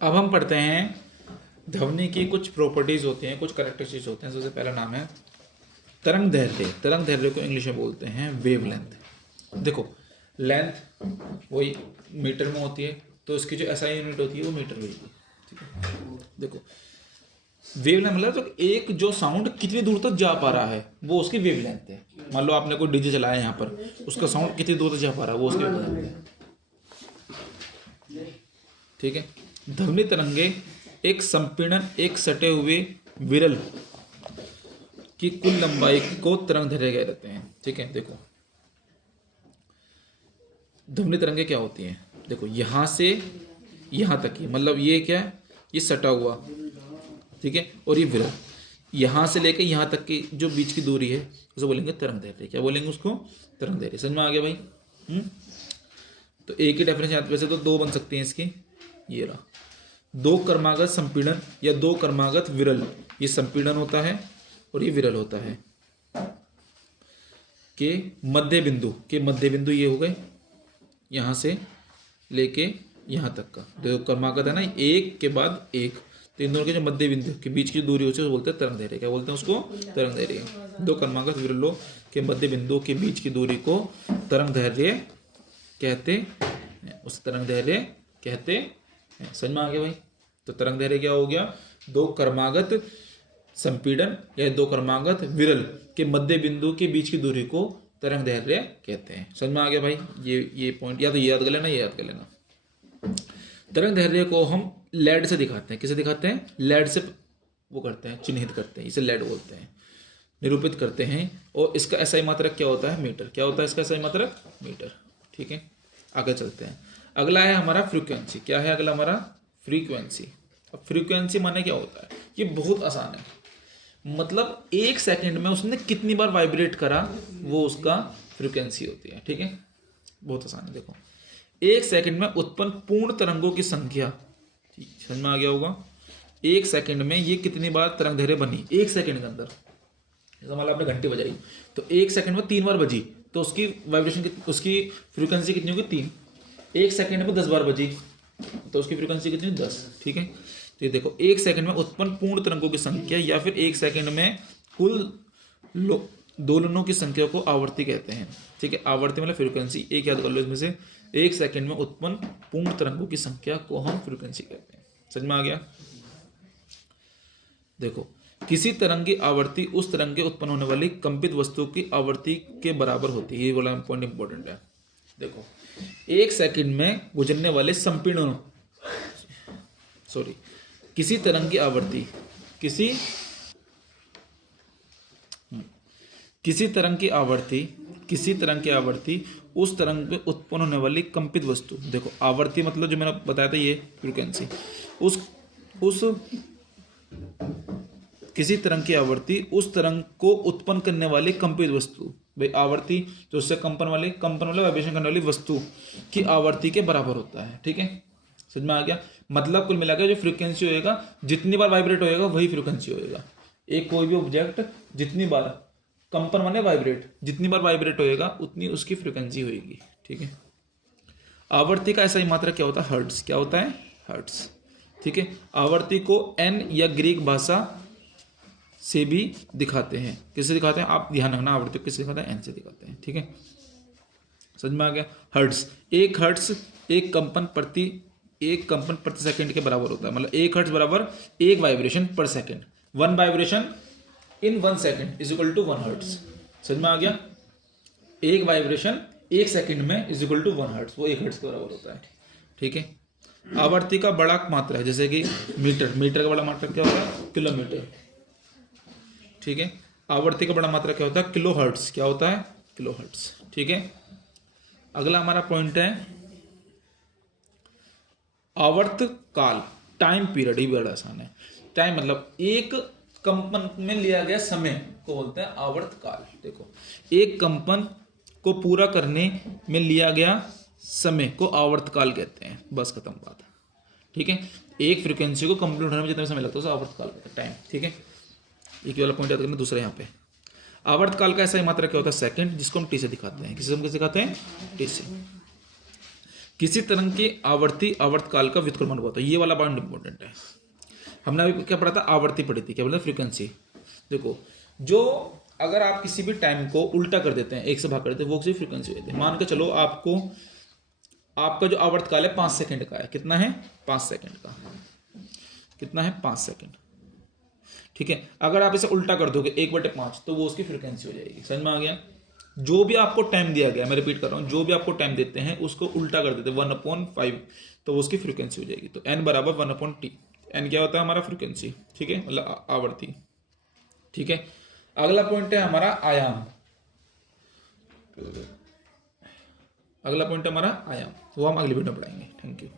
अब हम पढ़ते हैं ध्वनि की कुछ प्रॉपर्टीज होती हैं, कुछ कैरेक्टरिस्टिक्स होते हैं। सबसे पहला नाम है तरंग दैर्ध्य। तरंग दैर्ध्य को इंग्लिश में बोलते हैं वेवलेंथ। देखो, लेंथ वही मीटर में होती है, तो इसकी जो एसआई यूनिट होती है वो मीटर होगी। ठीक है, देखो वेवलेंथ मतलब तो एक जो साउंड कितनी दूर तक जा पा रहा है वो उसकी वेवलेंथ है। मान लो आपने कोई डीजे चलाया यहाँ पर, उसका साउंड कितनी दूर तक जा पा रहा है वो उसकी वेवलेंथ है। ठीक है, ध्वनि तरंगे एक संपीड़न, एक सटे हुए विरल की कुल लंबाई को तरंग दैर्ध्य कह देते हैं। ठीक है, देखो ध्वनि तरंगे क्या होती हैं, देखो यहां से यहां तक की, मतलब ये क्या है, ये सटा हुआ, ठीक है, और ये विरल, यहां से लेके यहां तक की जो बीच की दूरी है उसे बोलेंगे तरंग दैर्ध्य। क्या बोलेंगे उसको? तरंग दैर्ध्य। समझ में आ गया भाई? तो एक ही डेफिनेशन, वैसे तो दो बन सकती हैं इसकी। ये रहा, दो क्रमागत संपीड़न या दो क्रमागत विरल, ये संपीड़न होता है और ये विरल होता है। के मध्य बिंदु ये हो गए, यहां से लेके यहां तक का दो क्रमागत है ना, एक के बाद एक, तो इन दोनों के जो मध्य बिंदु के बीच की दूरी होती है उसको बोलते हैं तरंग दैर्ध्य। क्या बोलते हैं उसको? तरंग दैर्ध्य। दो क्रमागत विरलों के मध्य बिंदु के बीच की दूरी को तरंग दैर्ध्य कहते हैं, उस तरंग दैर्ध्य कहते हैं। समझ में आ गया भाई? तो तरंग दैर्ध्य क्या हो गया? दो क्रमागत संपीड़न या दो क्रमागत विरल के मध्य बिंदु के बीच की दूरी को तरंग दैर्ध्य कहते हैं। समझ में आ गया भाई? ये पॉइंट या तो ये याद कर लेना, ये याद कर लेना। तरंग दैर्ध्य को हम लेड से दिखाते हैं। किसे दिखाते हैं? लेड से वो करते हैं, चिन्हित करते हैं, इसे लेड बोलते हैं, निरूपित करते हैं। और इसका एसआई मात्रक क्या होता है? मीटर। क्या होता है इसका एसआई मात्रक? मीटर। ठीक है, आगे चलते हैं। अगला है हमारा फ्रीक्वेंसी। क्या है अगला हमारा? फ्रीक्वेंसी। अब फ्रीक्वेंसी माने क्या होता है? ये बहुत आसान है, मतलब एक सेकंड में उसने कितनी बार वाइब्रेट करा वो उसका फ्रीक्वेंसी होती है। ठीक है, बहुत आसान है। देखो, एक सेकंड में उत्पन्न पूर्ण तरंगों की संख्या, समझ में आ गया होगा? एक सेकंड में ये कितनी बार तरंग दैर्ध्य बनी एक सेकंड के अंदर। जैसा मान लो आपने घंटी बजाई, तो एक सेकंड में 3 बार बजी, तो उसकी वाइब्रेशन उसकी फ्रीक्वेंसी कितनी होगी? 3। एक सेकंड में 10 बार बजी, तो उसकी फ्रीक्वेंसी कितनी? 10। ठीक है, तो ये देखो, एक सेकंड में उत्पन्न पूर्ण तरंगों की संख्या या फिर एक सेकंड में कुल दोलनों की संख्या को आवर्ती कहते हैं। ठीक है, आवर्ती मतलब फ्रीक्वेंसी। एक याद कर लो इसमें से, एक सेकंड में उत्पन्न पूर्ण तरंगों की संख्या को हम फ्रीक्वेंसी कहते हैं। समझ में आ गया? देखो, किसी तरंग की आवर्ती उस तरंग के उत्पन्न होने वाली कंपित वस्तु की आवर्ती के बराबर होती है। ये वाला पॉइंट इंपॉर्टेंट है। देखो, एक सेकंड में गुजरने वाले संपीड़नों, किसी तरंग की आवर्ती, किसी तरंग की आवर्ती उस तरंग में उत्पन्न होने वाली कंपित वस्तु। देखो, आवर्ती मतलब जो मैंने बताया था ये फ्रीक्वेंसी, उस किसी तरंग की आवर्ती उस तरंग को उत्पन्न करने वाली कंपित वस्तु, भाई आवर्ती जो उससे कंपन वाली वाइब्रेशन करने वाली वस्तु की आवर्ती के बराबर होता है। ठीक है, समझ में आ गया? मतलब कुल मिलाकर जो फ्रीक्वेंसी होएगा, जितनी बार वाइब्रेट होएगा वही फ्रीक्वेंसी होएगा। एक कोई भी ऑब्जेक्ट जितनी बार, कंपन माने वाइब्रेट, जितनी बार वाइब्रेट होएगा उतनी उसकी फ्रीक्वेंसी होएगी। ठीक है, आवर्ती का ऐसा ही मात्रा क्या होता है? हर्ट्ज। क्या होता है? हर्ट्ज। ठीक है, आवर्ती को एन या ग्रीक भाषा से भी दिखाते हैं। किससे दिखाते हैं? आप ध्यान रखना, आवर्ती किससे दिखाते हैं? एन से दिखाते हैं। ठीक है, समझ में आ गया? हर्ट्ज, एक हर्ट्ज एक कंपन प्रति सेकंड के बराबर होता है। मतलब एक हर्ट्ज बराबर एक वाइब्रेशन पर second. 1 vibration in 1 second is equal to 1 hertz. समझ में आ गया? एक वाइब्रेशन एक सेकंड में इज इक्वल टू 1 हर्ट्ज, वो 1 हर्ट्ज के बराबर होता है। ठीक है, आवर्ती का बड़ा मात्रा है, जैसे कि मीटर का बड़ा मात्रा क्या होता है? किलोमीटर। ठीक है, आवर्ती का बड़ा मात्रा क्या होता है? Kilo hertz. क्या होता है? Kilo hertz. ठीक है, अगला हमारा पॉइंट है आवर्त काल, टाइम पीरियड। ही बड़ा आसान है। टाइम मतलब एक कंपन में लिया गया समय को बोलते हैं आवर्त काल। देखो, एक कंपन को पूरा करने में लिया गया समय को आवर्त काल कहते हैं। बस खत्म बात। ठीक है, एक फ्रीक्वेंसी को कंप्लीट होने में जितना समय लगता है उसे आवर्त काल कहते हैं, टाइम। ठीक है, एक वाला पॉइंट याद करना। दूसरा यहाँ पे आवर्त काल का ऐसा ही मात्रा क्या होता है? सेकंड, जिसको हम टी से दिखाते हैं। किसे हम कैसे दिखाते हैं? टी से। किसी तरंग की आवर्ती आवर्तकाल का व्युत्क्रमानुपात, ये वाला पॉइंट इंपॉर्टेंट है। हमने अभी क्या पढ़ा था, आवर्ती पढ़ी थी, क्या बोलते हैं, फ्रीक्वेंसी। देखो, जो अगर आप किसी भी टाइम को उल्टा कर देते हैं, एक से भाग कर देते हैं, वो किसी फ्रीक्वेंसी होती है। मान के चलो आपको, आपका जो आवर्तकाल है 5 सेकंड का है, कितना है, 5 सेकंड का, कितना है, 5 सेकंड, ठीक है। अगर आप इसे उल्टा कर दोगे 1/5, तो वो उसकी फ्रीक्वेंसी हो जाएगी। समझ में आ गया। जो भी आपको टाइम दिया गया, मैं रिपीट कर रहा हूं, जो भी आपको टाइम देते हैं उसको उल्टा कर देते हैं 1/5, तो वो उसकी फ्रीक्वेंसी हो जाएगी। तो n बराबर 1/t, n क्या होता है हमारा, फ्रीक्वेंसी, ठीक है, मतलब आवर्ती, ठीक है। अगला पॉइंट है हमारा आयाम, अगला पॉइंट हमारा आयाम, वो हम अगली वीडियो में पढ़ाएंगे। Thank you.